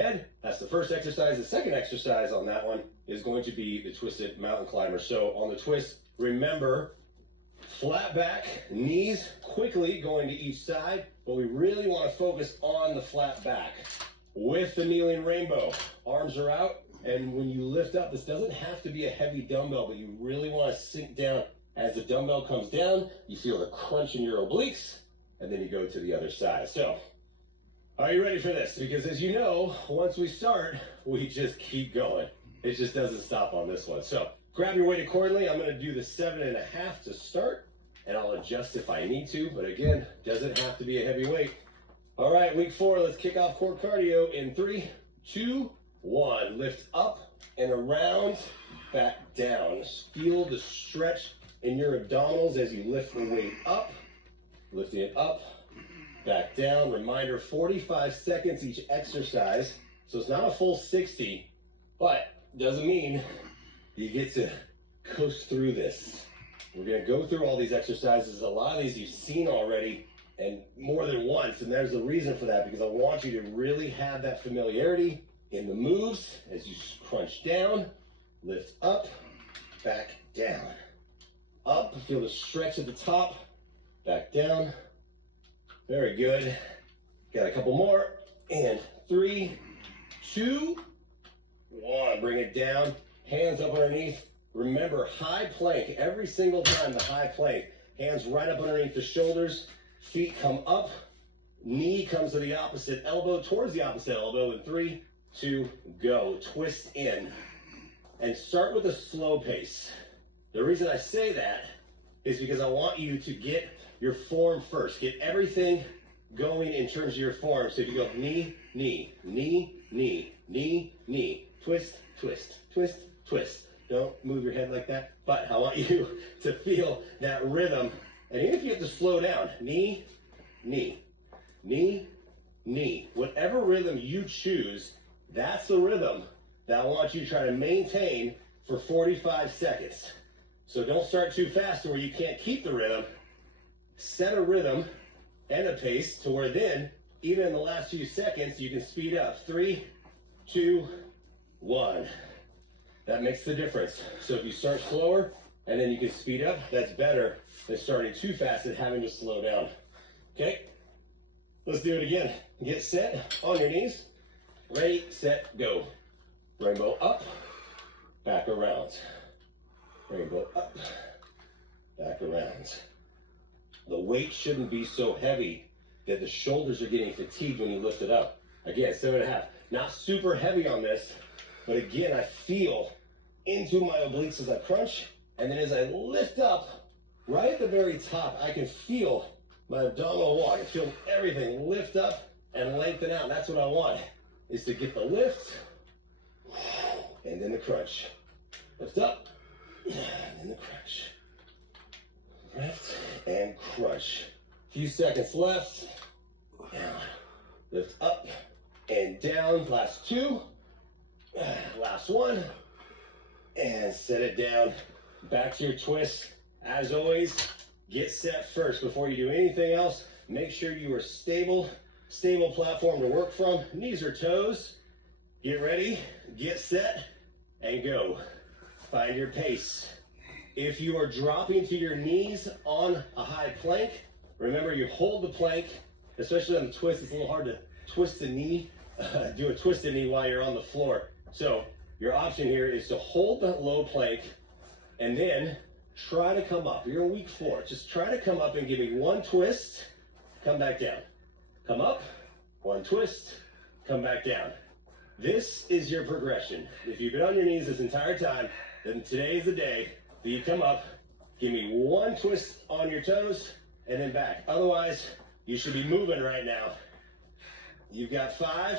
head. That's the first exercise. The second exercise on that one is going to be the twisted mountain climber. So on the twist, remember, flat back, knees quickly going to each side, but we really want to focus on the flat back. With the kneeling rainbow, arms are out, and when you lift up, this doesn't have to be a heavy dumbbell, but you really want to sink down. As the dumbbell comes down, you feel the crunch in your obliques, and then you go to the other side. So, are you ready for this? Because as you know, once we start, we just keep going. It just doesn't stop on this one. So, grab your weight accordingly. I'm going to do the 7.5 to start, and I'll adjust if I need to. But again, doesn't have to be a heavy weight. All right, week 4, let's kick off core cardio in 3, 2, 1. Lift up and around, back down. Feel the stretch in your abdominals as you lift the weight up. Lifting it up, back down. Reminder, 45 seconds each exercise. So it's not a full 60, but doesn't mean you get to coast through this. We're going to go through all these exercises. A lot of these you've seen already and more than once, and there's a reason for that, because I want you to really have that familiarity in the moves as you crunch down, lift up, back down. Up, feel the stretch at the top, back down. Very good. Got a couple more. And 3, 2, 1. Bring it down. Hands up underneath. Remember, high plank. Every single time, the high plank. Hands right up underneath the shoulders. Feet come up. Knee comes to the opposite elbow, towards the opposite elbow. In 3, 2, go. Twist in. And start with a slow pace. The reason I say that is because I want you to get your form first. Get everything going in terms of your form. So if you go knee, knee, knee, knee, knee, knee, twist, twist, twist, twist. Don't move your head like that, but I want you to feel that rhythm. And even if you have to slow down, knee, knee, knee, knee. Whatever rhythm you choose, that's the rhythm that I want you to try to maintain for 45 seconds. So don't start too fast where you can't keep the rhythm. Set a rhythm and a pace to where then, even in the last few seconds, you can speed up. 3, 2, 1. That makes the difference. So if you start slower and then you can speed up, that's better than starting too fast and having to slow down. Okay, let's do it again. Get set on your knees. Ready, set, go. Rainbow up, back around. Rainbow up, back around. The weight shouldn't be so heavy that the shoulders are getting fatigued when you lift it up. Again, 7.5. Not super heavy on this, but again, I feel into my obliques as I crunch, and then as I lift up, right at the very top, I can feel my abdominal wall. I can feel everything lift up and lengthen out. That's what I want, is to get the lift, and then the crunch. Lift up, and then the crunch. Lift and crunch. Few seconds left. Down. Lift up and down. Last 2. Last 1. And set it down. Back to your twist. As always, get set first before you do anything else. Make sure you are stable platform to work from. Knees or toes. Get ready, get set, and go. Find your pace. If you are dropping to your knees on a high plank, remember you hold the plank, especially on the twist. It's a little hard to twist the knee, do a twisted knee while you're on the floor. So your option here is to hold the low plank and then try to come up. You're in week 4. Just try to come up and give me 1 twist, come back down. Come up, 1 twist, come back down. This is your progression. If you've been on your knees this entire time, then today is the day that you come up, give me 1 twist on your toes, and then back. Otherwise, you should be moving right now. You've got 5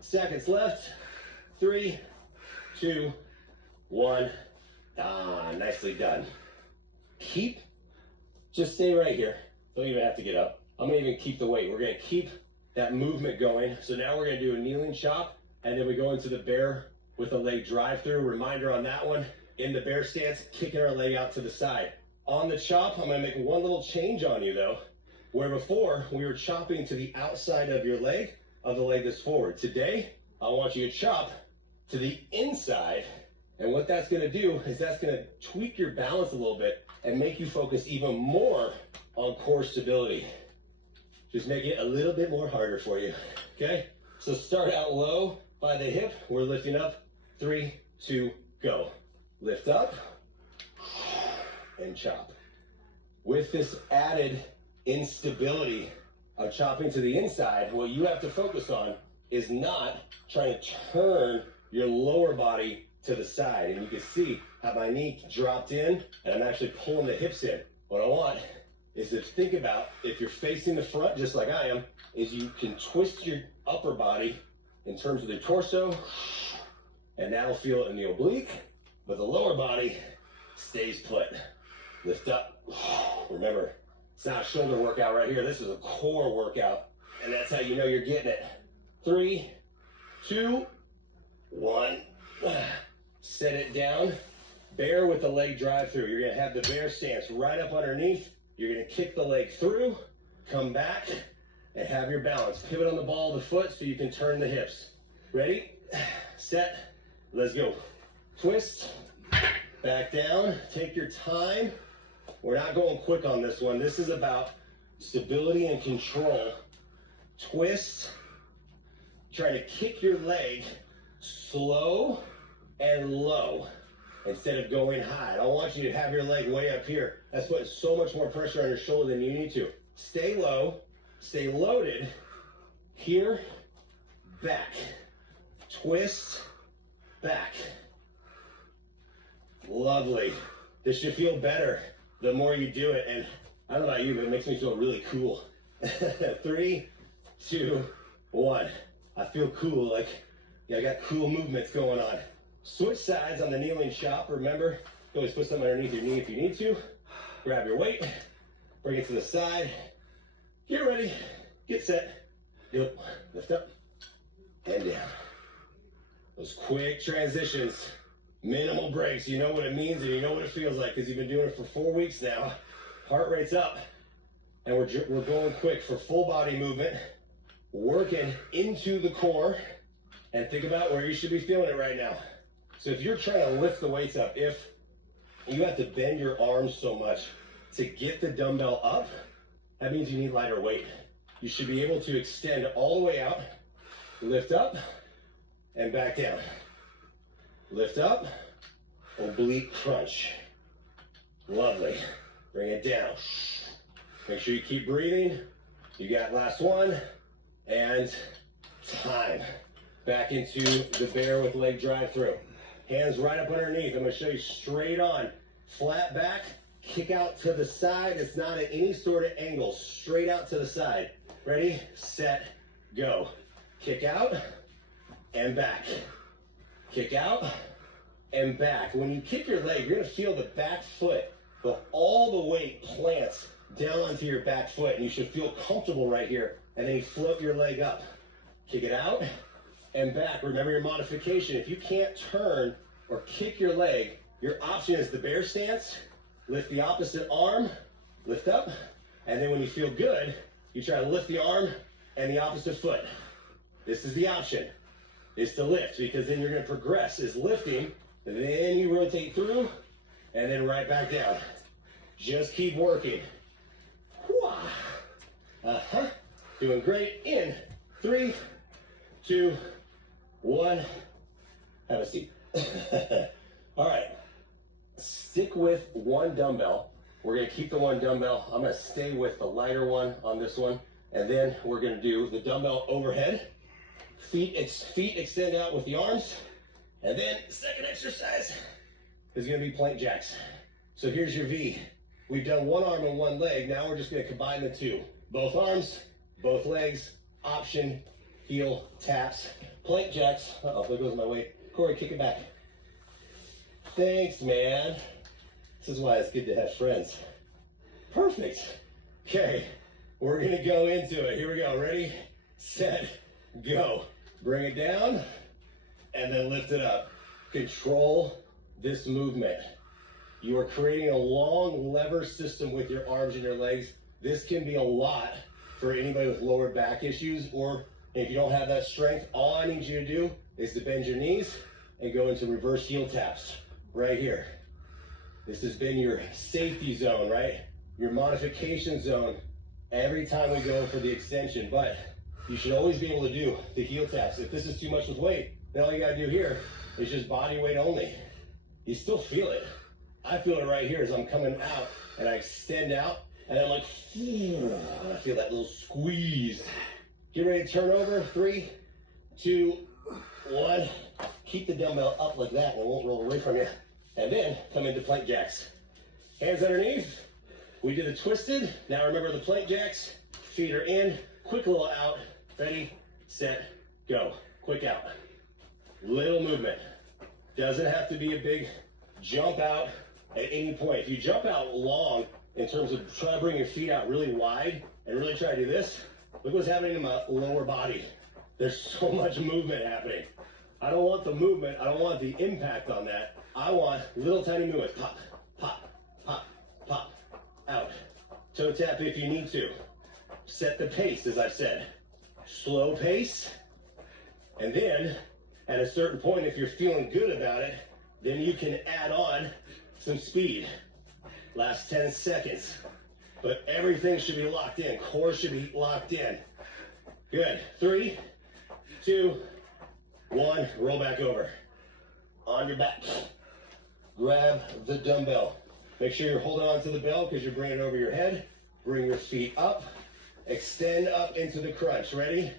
seconds left. 3, 2, 1. Nicely done. Just stay right here. Don't even have to get up. I'm gonna even keep the weight. We're gonna keep that movement going. So now we're gonna do a kneeling chop, and then we go into the bear with a leg drive through. Reminder on that one, in the bear stance, kicking our leg out to the side. On the chop, I'm gonna make one little change on you though, where before we were chopping to the outside of your leg, of the leg that's forward. Today, I want you to chop to the inside. And what that's gonna do is that's gonna tweak your balance a little bit and make you focus even more on core stability. Just make it a little bit more harder for you, okay? So start out low by the hip. We're lifting up. 3, 2, go. Lift up and chop. With this added instability of chopping to the inside, what you have to focus on is not trying to turn your lower body to the side. And you can see how my knee dropped in and I'm actually pulling the hips in. What I want is to think about, if you're facing the front just like I am, is you can twist your upper body in terms of the torso, and that'll feel in the oblique, but the lower body stays put. Lift up. Remember, it's not a shoulder workout right here. This is a core workout, and that's how you know you're getting it. 3, 2, 1. Set it down. Bear with the leg drive through. You're gonna have the bear stance right up underneath. You're gonna kick the leg through, come back, and have your balance. Pivot on the ball of the foot so you can turn the hips. Ready, set, let's go. Twist, back down, take your time. We're not going quick on this one. This is about stability and control. Twist, trying to kick your leg slow and low instead of going high. I don't want you to have your leg way up here. That's putting so much more pressure on your shoulder than you need to. Stay low, stay loaded. Here, back. Twist, back. Lovely. This should feel better the more you do it. And I don't know about you, but it makes me feel really cool. 3, 2, 1. I feel cool, like, yeah, I got cool movements going on. Switch sides on the kneeling chop. Remember, you always put something underneath your knee if you need to. Grab your weight, bring it to the side. Get ready, get set, go. Lift up and down. Those quick transitions, minimal breaks. You know what it means and you know what it feels like because you've been doing it for 4 weeks now. Heart rate's up, and we're going quick for full body movement, working into the core, and think about where you should be feeling it right now. So if you're trying to lift the weights up, if you have to bend your arms so much to get the dumbbell up, that means you need lighter weight. You should be able to extend all the way out, lift up, and back down. Lift up, oblique crunch. Lovely. Bring it down. Make sure you keep breathing. You got last one, and time. Back into the bear with leg drive through. Hands right up underneath. I'm gonna show you straight on. Flat back, kick out to the side. It's not at any sort of angle, straight out to the side. Ready, set, go. Kick out and back. Kick out and back. When you kick your leg, you're gonna feel the back foot, but all the weight plants down onto your back foot, and you should feel comfortable right here. And then you float your leg up. Kick it out and back. Remember your modification. If you can't turn or kick your leg, your option is the bear stance. Lift the opposite arm, lift up, and then when you feel good, you try to lift the arm and the opposite foot. This is the option, is to lift, because then you're gonna progress is lifting, and then you rotate through, and then right back down. Just keep working. Doing great. In 3, 2, 1. Have a seat. All right. Stick with one dumbbell. We're going to keep the one dumbbell. I'm going to stay with the lighter one on this one. And then we're going to do the dumbbell overhead. Feet extend out with the arms. And then second exercise is going to be plank jacks. So here's your V. We've done one arm and one leg. Now we're just going to combine the two. Both arms, both legs, option, heel, taps, plank jacks. Uh-oh, there goes my weight. Corey, kick it back. Thanks, man. This is why it's good to have friends. Perfect. Okay, we're gonna go into it. Here we go. Ready, set, go. Bring it down, and then lift it up. Control this movement. You are creating a long lever system with your arms and your legs. This can be a lot for anybody with lower back issues or And if you don't have that strength, all I need you to do is to bend your knees and go into reverse heel taps right here. This has been your safety zone, right? Your modification zone every time we go for the extension, but you should always be able to do the heel taps. If this is too much with weight, then all you gotta do here is just body weight only. You still feel it. I feel it right here as I'm coming out and I extend out and I'm like, and I feel that little squeeze. Get ready to turn over. 3, 2, 1. Keep the dumbbell up like that and it won't roll away from you. And then come into plank jacks. Hands underneath. We did a twisted. Now remember the plank jacks. Feet are in. Quick little out. Ready, set, go. Quick out. Little movement. Doesn't have to be a big jump out at any point. If you jump out long in terms of trying to bring your feet out really wide and really try to do this, look what's happening in my lower body. There's so much movement happening. I don't want the movement. I don't want the impact on that. I want little tiny movements. Pop, pop, pop, pop, out. Toe tap if you need to. Set the pace, as I said. Slow pace. And then, at a certain point, if you're feeling good about it, then you can add on some speed. Last 10 seconds. But everything should be locked in. Core should be locked in. Good. 3, 2, 1. Roll back over. On your back. Grab the dumbbell. Make sure you're holding on to the bell because you're bringing it over your head. Bring your feet up. Extend up into the crunch. Ready,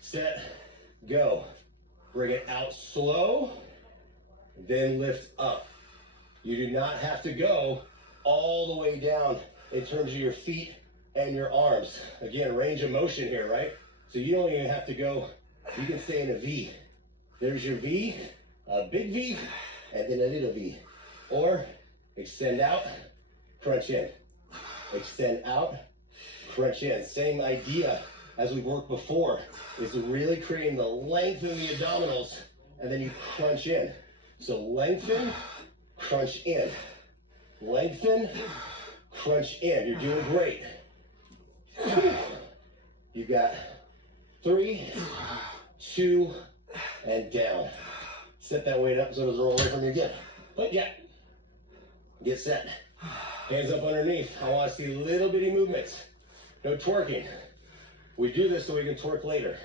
set, go. Bring it out slow, then lift up. You do not have to go all the way down in terms of your feet and your arms. Again, range of motion here, right? So you don't even have to go, you can stay in a V. There's your V, a big V, and then a little V. Or extend out, crunch in. Extend out, crunch in. Same idea as we worked before, is really creating the length of the abdominals, and then you crunch in. So lengthen, crunch in. Lengthen, crunch in. You're doing great. You got 3, 2, and down. Set that weight up so it doesn't roll away from you again. But yeah, get set. Hands up underneath. I want to see little bitty movements. No twerking. We do this so we can twerk later.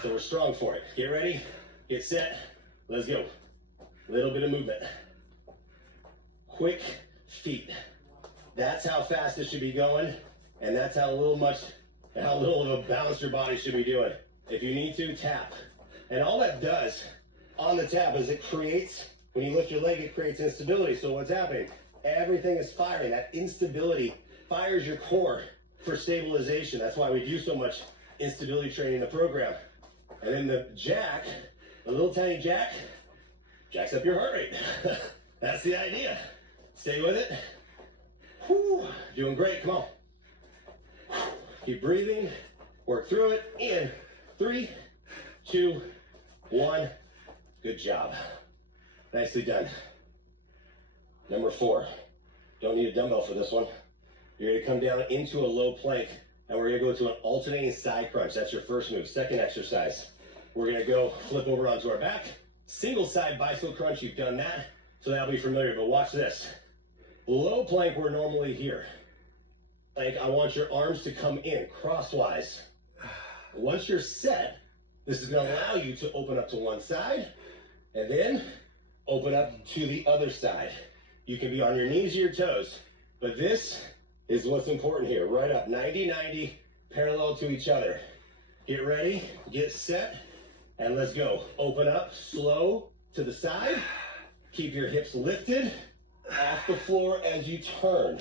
So we're strong for it. Get ready, get set, let's go. Little bit of movement. Quick feet. That's how fast it should be going, and that's how little of a balance your body should be doing. If you need to, tap. And all that does on the tap is it creates, when you lift your leg, it creates instability. So what's happening? Everything is firing. That instability fires your core for stabilization. That's why we do so much instability training in the program. And then the jack, the little tiny jack, jacks up your heart rate. That's the idea. Stay with it. Whew. Doing great. Come on. Keep breathing. Work through it. In 3, 2, 1. Good job. Nicely done. Number 4. Don't need a dumbbell for this one. You're going to come down into a low plank, and we're going to go to an alternating side crunch. That's your first move. Second exercise. We're going to go flip over onto our back. Single side bicycle crunch. You've done that, so that'll be familiar. But watch this. Low plank, we're normally here. Like, I want your arms to come in crosswise. Once you're set, this is going to allow you to open up to one side, and then open up to the other side. You can be on your knees or your toes, but this is what's important here. Right up, 90-90, parallel to each other. Get ready, get set, and let's go. Open up, slow to the side. Keep your hips lifted off the floor as you turn.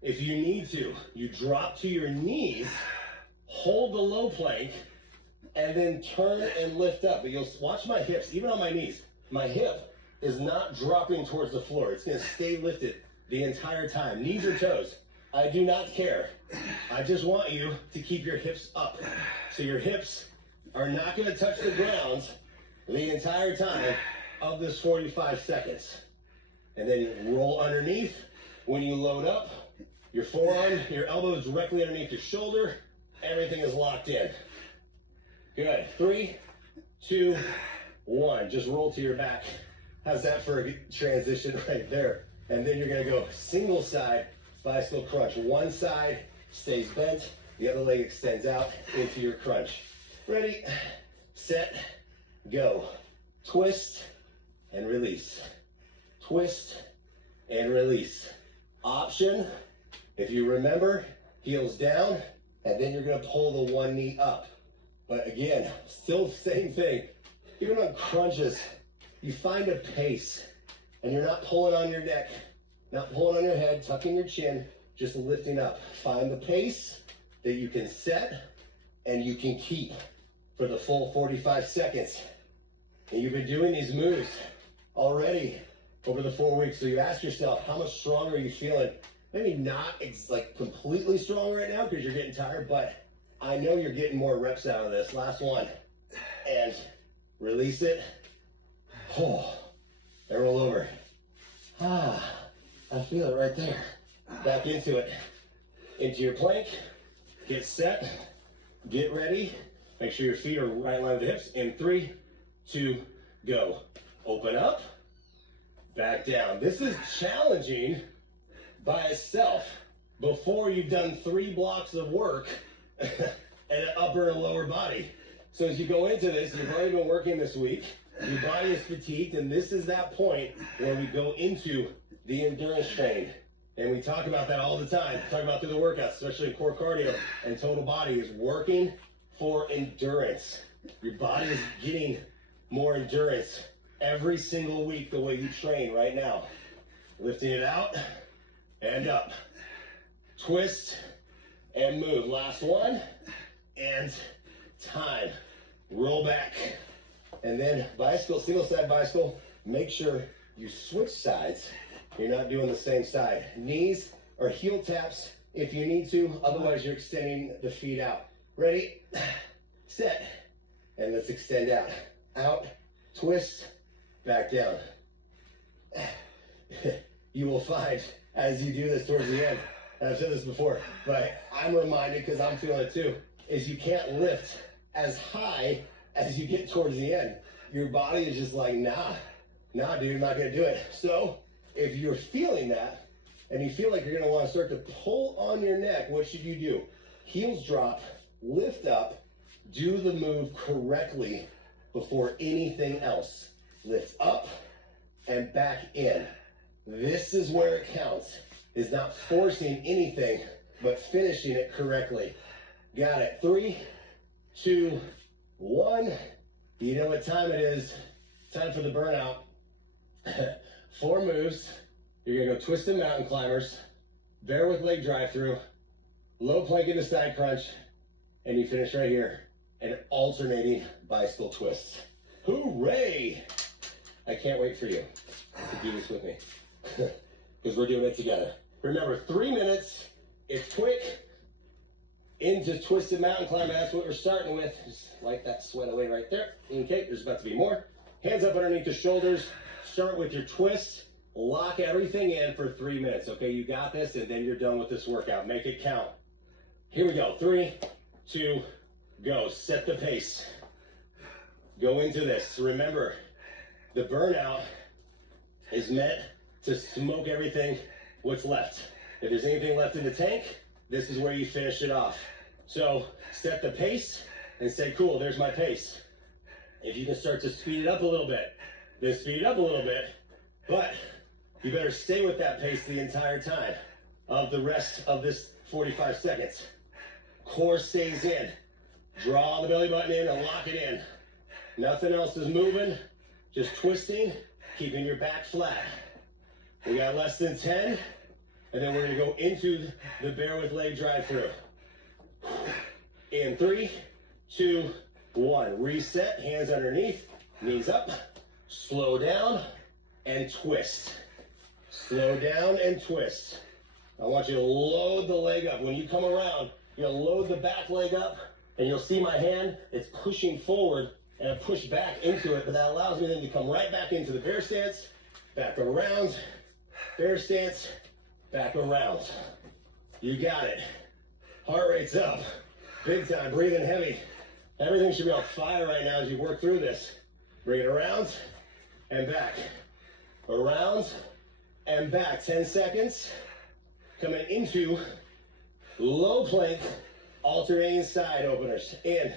If you need to, you drop to your knees, hold the low plank, and then turn and lift up. But you'll watch my hips, even on my knees. My hip is not dropping towards the floor. It's going to stay lifted the entire time. Knees or toes, I do not care. I just want you to keep your hips up. So your hips are not going to touch the ground the entire time of this 45 seconds. And then you roll underneath. When you load up, your forearm, your elbow is directly underneath your shoulder. Everything is locked in. Good. 3, 2, 1. Just roll to your back. How's that for a transition right there? And then you're going to go single side bicycle crunch. One side stays bent, the other leg extends out into your crunch. Ready, set, go. Twist and release. Twist and release. Option, if you remember, heels down, and then you're going to pull the one knee up. But again, still the same thing. Even on crunches, you find a pace, and you're not pulling on your neck, not pulling on your head, tucking your chin, just lifting up. Find the pace that you can set and you can keep for the full 45 seconds. And you've been doing these moves already over the 4 weeks. So you ask yourself, how much stronger are you feeling? Maybe not like completely strong right now because you're getting tired, but I know you're getting more reps out of this. Last one. And release it. Oh, and roll over. Ah, I feel it right there. Back into it. Into your plank. Get set. Get ready. Make sure your feet are right in line with the hips. In 3, 2, go. Open up. Back down. This is challenging by itself before you've done 3 blocks of work and an upper and lower body. So as you go into this, you've already been working this week, your body is fatigued, and this is that point where we go into the endurance training. And we talk about that all the time. Talk about through the workouts, especially in core cardio and total body, is working for endurance. Your body is getting more endurance every single week the way you train right now. Lifting it out and up. Twist and move. Last one. And time. Roll back. And then bicycle, single side bicycle. Make sure you switch sides. You're not doing the same side. Knees or heel taps if you need to. Otherwise, you're extending the feet out. Ready, set, and let's extend out. Out, twist, back down. You will find as you do this towards the end, and I've said this before, but I'm reminded because I'm feeling it too, is you can't lift as high as you get towards the end. Your body is just like, nah, dude, I'm not gonna do it. So if you're feeling that, and you feel like you're gonna wanna start to pull on your neck, what should you do? Heels drop, lift up, do the move correctly before anything else. Lift up and back in. This is where it counts, is not forcing anything, but finishing it correctly. Got it. 3, 2, 1. You know what time it is. Time for the burnout. 4 moves. You're gonna go twisted mountain climbers, bear with leg drive through, low plank into side crunch, and you finish right here. An alternating bicycle twist. Hooray! I can't wait for you to do this with me because we're doing it together. Remember, 3 minutes. It's quick. Into twisted mountain climber. That's what we're starting with. Just wipe that sweat away right there. Okay, there's about to be more. Hands up underneath the shoulders. Start with your twist. Lock everything in for 3 minutes. Okay, you got this, and then you're done with this workout. Make it count. Here we go. 3, 2, go. Set the pace. Go into this. Remember, the burnout is meant to smoke everything what's left. If there's anything left in the tank, this is where you finish it off. So set the pace and say, cool, there's my pace. If you can start to speed it up a little bit, then speed it up a little bit, but you better stay with that pace the entire time of the rest of this 45 seconds. Core stays in. Draw the belly button in and lock it in. Nothing else is moving, just twisting, keeping your back flat. We got less than 10, and then we're gonna go into the bear with leg drive through. In 3, 2, 1. Reset, hands underneath, knees up, slow down, and twist. Slow down and twist. I want you to load the leg up. When you come around, you'll load the back leg up, and you'll see my hand, it's pushing forward, and I push back into it, but that allows me then to come right back into the bear stance, back around, bear stance, back around. You got it. Heart rate's up. Big time. Breathing heavy. Everything should be on fire right now as you work through this. Bring it around and back. Around and back. 10 seconds. Coming into low plank, alternating side openers. In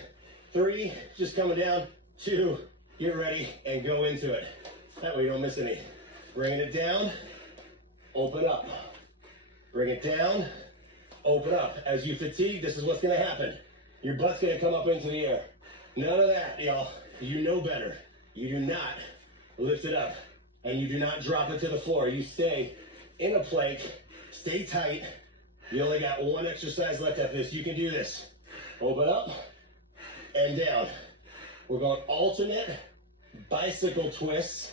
3, just coming down. 2, get ready and go into it. That way you don't miss any. Bringing it down, open up. Bring it down, open up. As you fatigue, this is what's gonna happen. Your butt's gonna come up into the air. None of that, y'all. You know better. You do not lift it up and you do not drop it to the floor. You stay in a plank, stay tight. You only got 1 exercise left after this. You can do this. Open up and down. We're going alternate bicycle twists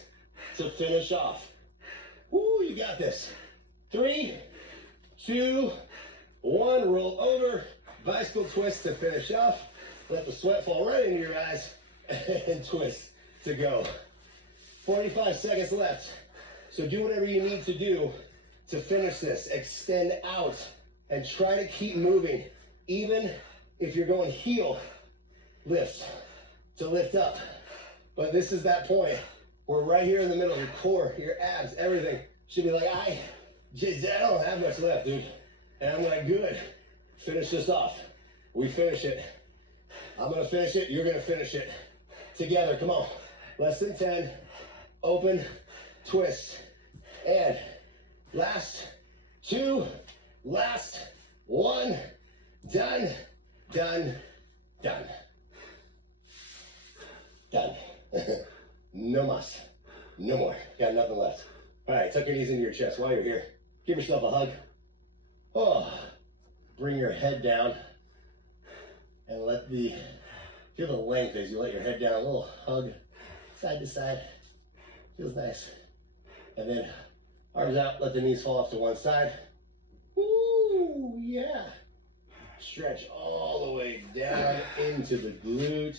to finish off. Woo, you got this. 3, 2, 1, roll over. Bicycle twist to finish off. Let the sweat fall right into your eyes and twist to go. 45 seconds left. So do whatever you need to do to finish this. Extend out and try to keep moving. Even if you're going heel lifts to lift up. But this is that point where right here in the middle, your core, your abs, everything should be like, I don't have much left, dude. And I'm like, good. Finish this off. We finish it. I'm gonna finish it, you're gonna finish it. Together, come on. Less than 10, open, twist. And last 2, last 1, done, done, done. Done. No mas. No more. Got nothing left. All right, tuck your knees into your chest while you're here. Give yourself a hug. Oh, bring your head down and feel the length as you let your head down. A little hug, side to side. Feels nice. And then arms out, let the knees fall off to one side. Ooh, yeah. Stretch all the way down into the glute.